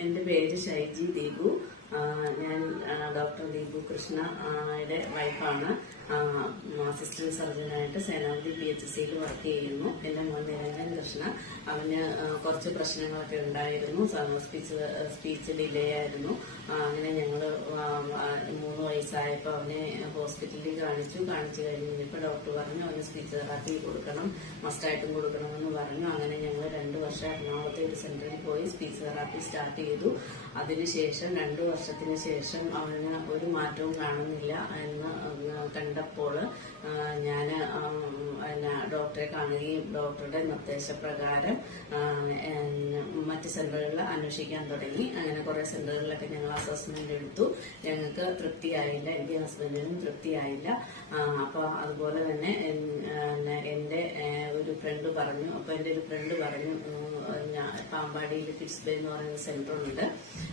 എൻ്റെ പേര് ഷൈജി ദീപു. ഞാൻ ഡോക്ടർ ദീപു കൃഷ്ണയുടെ വൈഫാണ്. അസിസ്റ്റന്റ് സർജനായിട്ട് സേനാപതി PHCയിൽ വർക്ക് ചെയ്യുന്നു. എൻ്റെ മോൻ നിരഞ്ജൻ കൃഷ്ണ. അവന് കുറച്ച് പ്രശ്നങ്ങളൊക്കെ ഉണ്ടായിരുന്നു. സ്പീച്ച് ഡിലേ ആയിരുന്നു. അങ്ങനെ ഞങ്ങൾ 3 വയസ്സായപ്പോൾ അവനെ ഹോസ്പിറ്റലിൽ കാണിച്ചു കഴിഞ്ഞപ്പോൾ ഡോക്ടർ പറഞ്ഞു അവന് സ്പീച്ച് തെറാപ്പി കൊടുക്കണം, മസ്റ്റായിട്ടും കൊടുക്കണമെന്ന് പറഞ്ഞു. അങ്ങനെ ഞങ്ങൾ 2 വർഷം എറണാകുളത്തെ ഒരു സെന്ററിൽ പോയി സ്പീച്ച് തെറാപ്പി സ്റ്റാർട്ട് ചെയ്തു. അതിനുശേഷം 2 വർഷത്തിന് ശേഷം അവന് ഒരു മാറ്റവും കാണുന്നില്ല എന്ന് കണ്ടപ്പോൾ ഞാൻ ഡോക്ടറെ കാണുകയും ഡോക്ടറുടെ നിർദ്ദേശപ്രകാരം മറ്റ് സെന്ററുകളിൽ അന്വേഷിക്കാൻ തുടങ്ങി. അങ്ങനെ കുറെ സെന്ററുകളിലൊക്കെ ഞങ്ങൾ അസസ്മെന്റ് എടുത്തു. ഞങ്ങൾക്ക് തൃപ്തിയായില്ല, എനിക്ക് ഹസ്ബൻഡിനും തൃപ്തിയായില്ല. അപ്പൊ അതുപോലെ തന്നെ എൻ്റെ ഒരു ഫ്രണ്ട് പറഞ്ഞു. പാമ്പാടിയിൽ കിഡ്സ് ബേ എന്ന് പറയുന്ന സെന്റർ ഉണ്ട്.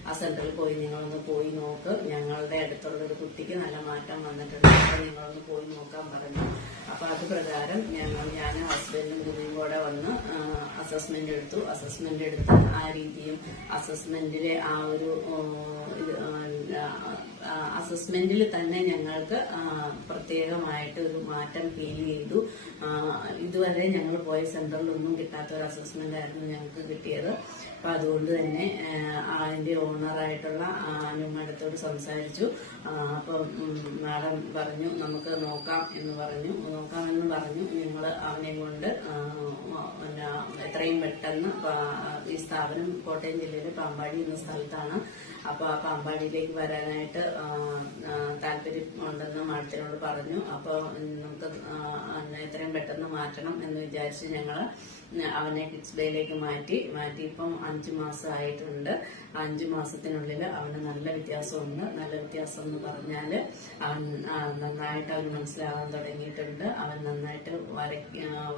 ആ സെന്ററിൽ പോയി നിങ്ങളൊന്ന് പോയി നോക്ക്, ഞങ്ങളുടെ അടുത്തുള്ള ഒരു കുട്ടിക്ക് നല്ല മാറ്റം വന്നിട്ടുണ്ട്, അപ്പോൾ നിങ്ങളൊന്ന് പോയി നോക്കാൻ പറഞ്ഞു. അപ്പൊ അത് പ്രകാരം ഞാൻ ഹസ്ബൻഡും കുഞ്ഞും കൂടെ വന്ന് അസസ്മെന്റ് എടുത്ത് ആ രീതിയും അസസ്മെന്റിലെ ആ ഒരു അസസ്മെന്റിൽ തന്നെ ഞങ്ങൾക്ക് പ്രത്യേകമായിട്ട് ഒരു മാറ്റം ഫീൽ ചെയ്തു. ഇതുവരെ ഞങ്ങൾ പോയ സെന്ററിലൊന്നും കിട്ടാത്ത ഒരു അസസ്മെന്റ് ആയിരുന്നു ഞങ്ങൾക്ക് കിട്ടിയത്. അപ്പൊ അതുകൊണ്ട് തന്നെ അതിന്റെ ഓണറായിട്ടുള്ള മാഡത്തോട് സംസാരിച്ചു. അപ്പൊ മാഡം പറഞ്ഞു നമുക്ക് നോക്കാമെന്ന് പറഞ്ഞു. ഞങ്ങൾ അവനെ കൊണ്ട് എത്രയും പെട്ടെന്ന് ഈ സ്ഥാപനം കോട്ടയം ജില്ലയിലെ പാമ്പാടി എന്ന സ്ഥലത്താണ്. അപ്പൊ ആ പാമ്പാടിയിലേക്ക് വരാനായിട്ട് താല്പര്യം ഉണ്ടെന്ന് മാഡത്തിനോട് പറഞ്ഞു. അപ്പൊ നമുക്ക് എത്രയും പെട്ടെന്ന് മാറ്റണം എന്ന് വിചാരിച്ച് ഞങ്ങൾ അവനെ കിഡ്സ് ബേയിലേക്ക് മാറ്റി. ഇപ്പം 5 മാസം ആയിട്ടുണ്ട്. 5 മാസത്തിനുള്ളിൽ അവന് നല്ല വ്യത്യാസമുണ്ട്. നല്ല വ്യത്യാസം എന്ന് പറഞ്ഞാൽ അവൻ നന്നായിട്ട് അവന് മനസ്സിലാവാൻ തുടങ്ങിയിട്ടുണ്ട്. അവൻ നന്നായിട്ട്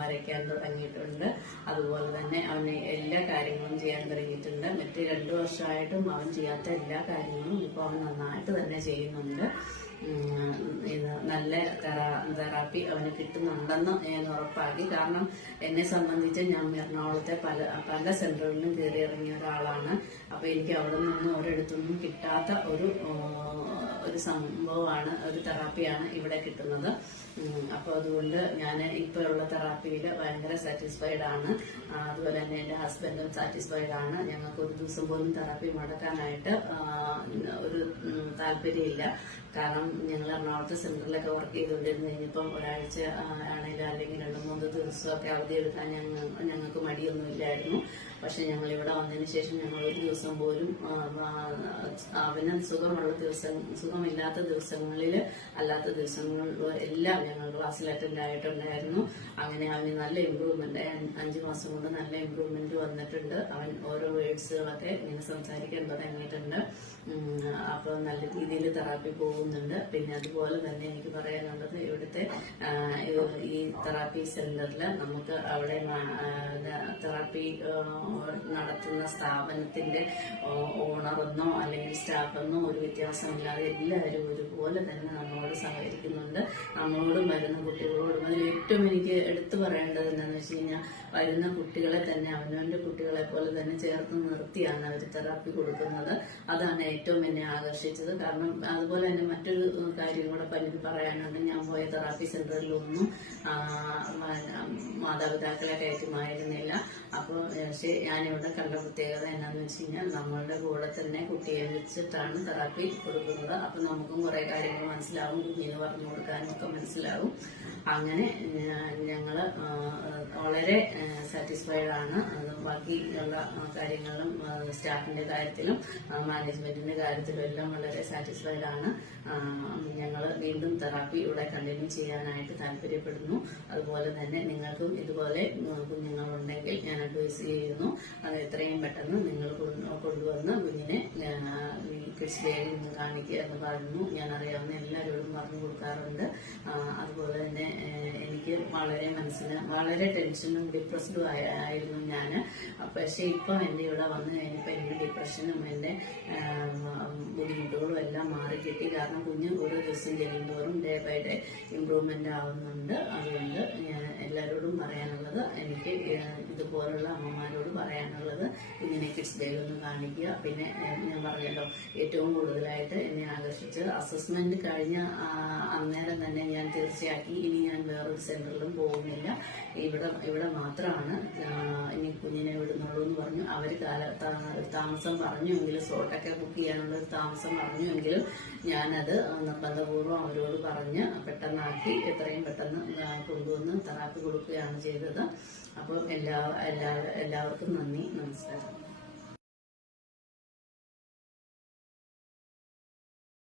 വരയ്ക്കാൻ തുടങ്ങിയിട്ടുണ്ട്. അതുപോലെ തന്നെ അവന് എല്ലാ കാര്യങ്ങളും ചെയ്യാൻ തുടങ്ങിയിട്ടുണ്ട്. മറ്റ് 2 വർഷമായിട്ടും അവൻ ചെയ്യാത്ത എല്ലാ കാര്യങ്ങളും ഇപ്പോൾ അവൻ നന്നായിട്ട് തന്നെ ചെയ്യുന്നുണ്ട്. നല്ല തെറാപ്പി അവന് കിട്ടുന്നുണ്ടെന്ന് ഞാൻ ഉറപ്പാക്കി. കാരണം എന്നെ സംബന്ധിച്ച് ഞാൻ എറണാകുളത്തെ പല സെന്ററുകളിലും കയറി ഇറങ്ങിയ ഒരാളാണ്. അപ്പൊ എനിക്ക് അവിടെ നിന്നും ഒരിടത്തൊന്നും കിട്ടാത്ത ഒരു സംഭവമാണ്, ഒരു തെറാപ്പിയാണ് ഇവിടെ കിട്ടുന്നത്. അപ്പൊ അതുകൊണ്ട് ഞാൻ ഇപ്പൊ ഉള്ള തെറാപ്പിയിൽ ഭയങ്കര സാറ്റിസ്ഫൈഡ് ആണ്. അതുപോലെ തന്നെ എന്റെ ഹസ്ബൻഡും സാറ്റിസ്ഫൈഡ് ആണ്. ഞങ്ങൾക്ക് ഒരു ദിവസം പോലും തെറാപ്പി മുടക്കാനായിട്ട് ഒരു താല്പര്യമില്ല. കാരണം ഞങ്ങൾ എറണാകുളത്തെ സെന്ററിലൊക്കെ വർക്ക് ചെയ്തുകൊണ്ടിരുന്നു കഴിഞ്ഞപ്പം ഒരാഴ്ച ആണെങ്കിലും അല്ലെങ്കിൽ 2-3 ദിവസമൊക്കെ അവധി എടുക്കാൻ ഞങ്ങൾക്ക് മടിയൊന്നുമില്ലായിരുന്നു. പക്ഷെ ഞങ്ങൾ ഇവിടെ വന്നതിന് ശേഷം ഞങ്ങൾ ഒരു ദിവസം പോലും അവന് സുഖമില്ലാത്ത ദിവസങ്ങളിൽ അല്ലാത്ത ദിവസങ്ങളിൽ എല്ലാം ഞങ്ങൾ ക്ലാസ്സിൽ അറ്റൻഡ് ആയിട്ടുണ്ടായിരുന്നു. അങ്ങനെ അവന് നല്ല ഇമ്പ്രൂവ്മെന്റ് 5 മാസം കൊണ്ട് നല്ല ഇമ്പ്രൂവ്മെന്റ് വന്നിട്ടുണ്ട്. അവൻ ഓരോ വേർഡ്സുകളൊക്കെ ഇങ്ങനെ സംസാരിക്കാൻ തുടങ്ങിയിട്ടുണ്ട്. അപ്പോൾ നല്ല രീതിയിൽ തെറാപ്പി പോകുന്നുണ്ട്. പിന്നെ അതുപോലെ തന്നെ എനിക്ക് പറയാനുള്ളത് ഇവിടുത്തെ ഈ തെറാപ്പി സെന്ററിൽ നമുക്ക് അവിടെ തെറാപ്പി നടത്തുന്ന സ്ഥാപനത്തിന്റെ ഓണറെന്നോ അല്ലെങ്കിൽ സ്റ്റാഫെന്നോ ഒരു വ്യത്യാസമില്ലാതെ എല്ലാവരും ഒരുപോലെ തന്നെ നമ്മളോട് സഹകരിക്കുന്നുണ്ട്. നമ്മളോടും വരുന്ന കുട്ടികളോടും അതിൽ ഏറ്റവും എനിക്ക് എടുത്തു പറയേണ്ടത് എന്താണെന്ന് വെച്ച് കഴിഞ്ഞാൽ വരുന്ന കുട്ടികളെ തന്നെ അവനവന്റെ കുട്ടികളെ പോലെ തന്നെ ചേർത്ത് നിർത്തിയാണ് അവർ തെറാപ്പി കൊടുക്കുന്നത്. അതാണ് ഏറ്റവും എന്നെ ആകർഷിച്ചത്. കാരണം അതുപോലെ തന്നെ മറ്റൊരു കാര്യം കൂടെ പറയാനുണ്ട്. ഞാൻ പോയ തെറാപ്പി സെന്ററിലൊന്നും മാതാപിതാക്കളെ കയറ്റുമായിരുന്നില്ല. അപ്പോൾ ഞാനിവിടെ കണ്ട പ്രത്യേകത എന്നാന്ന് വെച്ച് കഴിഞ്ഞാൽ നമ്മളുടെ കൂടെ തന്നെ കുട്ടിയെ വെച്ചിട്ടാണ് തെറാപ്പി കൊടുക്കുന്നത്. അപ്പൊ നമുക്കും കുറെ കാര്യങ്ങൾ മനസ്സിലാവും, കുഞ്ഞിന് പറഞ്ഞു കൊടുക്കാനും ഒക്കെ മനസ്സിലാവും. അങ്ങനെ ഞങ്ങള് വളരെ സാറ്റിസ്ഫൈഡ് ആണ്. ബാക്കിയുള്ള കാര്യങ്ങളിലും സ്റ്റാഫിന്റെ കാര്യത്തിലും മാനേജ്മെന്റിന്റെ കാര്യത്തിലും എല്ലാം വളരെ സാറ്റിസ്ഫൈഡ് ആണ്. ഞങ്ങൾ വീണ്ടും തെറാപ്പി ഇവിടെ കണ്ടിന്യൂ ചെയ്യാനായിട്ട് താല്പര്യപ്പെടുന്നു. അതുപോലെ തന്നെ നിങ്ങൾക്കും ഇതുപോലെ കുഞ്ഞുങ്ങളുണ്ടെങ്കിൽ ഞാൻ അഡ്വൈസ് ചെയ്യുന്നു, അത് എത്രയും പെട്ടെന്ന് നിങ്ങൾ കൊണ്ടുവന്ന് കുഞ്ഞിനെ കിഡ്സ് ബേയിൽ നിന്ന് കാണിക്കുക എന്ന് പറഞ്ഞു. ഞാൻ അറിയാവുന്ന എല്ലാവരോടും പറഞ്ഞു കൊടുക്കാറുണ്ട്. അതുപോലെ തന്നെ എനിക്ക് വളരെ ടെൻഷനും ഡിപ്രസ്ഡും ആയിരുന്നു ഞാൻ. പക്ഷെ ഇപ്പൊ എന്റെ ഇവിടെ വന്നു കഴിഞ്ഞപ്പോൾ എനിക്ക് ഡിപ്രഷനും എൻ്റെ ബുദ്ധിമുട്ടുകളും എല്ലാം മാറിക്കിട്ടി. കാരണം കുഞ്ഞ് ഓരോ ദിവസം ചെല്ലുന്തോറും ഡേ ബൈ ഡേ ഇമ്പ്രൂവ്മെൻ്റ് ആവുന്നുണ്ട്. അതുകൊണ്ട് ഞാൻ എല്ലാവരോടും പറയാനുള്ളത്, എനിക്ക് ഇതുപോലുള്ള അമ്മമാരോട് പറയാനുള്ളത്, ഇങ്ങനെ കിഡ്സ് ഡേയിലൊന്ന് കാണിക്കുക. പിന്നെ ഞാൻ പറഞ്ഞല്ലോ, ഏറ്റവും കൂടുതലായിട്ട് എന്നെ ആകർഷിച്ചത് അസസ്മെന്റ് കഴിഞ്ഞ അന്നേരം തന്നെ ഞാൻ തീർച്ചയാക്കി ഇനി ഞാൻ വേറൊരു സെന്ററിലും പോകുന്നില്ല, ഇവിടെ മാത്രമാണ് ഇനി കുഞ്ഞിനെ വിടുന്നുള്ളൂ എന്ന് പറഞ്ഞു. അവർ താമസം പറഞ്ഞുവെങ്കിലും, സ്ലോട്ടൊക്കെ ബുക്ക് ചെയ്യാനുള്ള ഒരു താമസം പറഞ്ഞുവെങ്കിലും ഞാനത് നിർബന്ധപൂർവ്വം അവരോട് പറഞ്ഞ് പെട്ടെന്നാക്കി എത്രയും പെട്ടെന്ന് കൊണ്ടുവന്ന് തെറാപ്പി കൊടുക്കുകയാണ് ചെയ്തത്. അപ്പോൾ എല്ലാവർക്കും നന്ദി, നമസ്കാരം.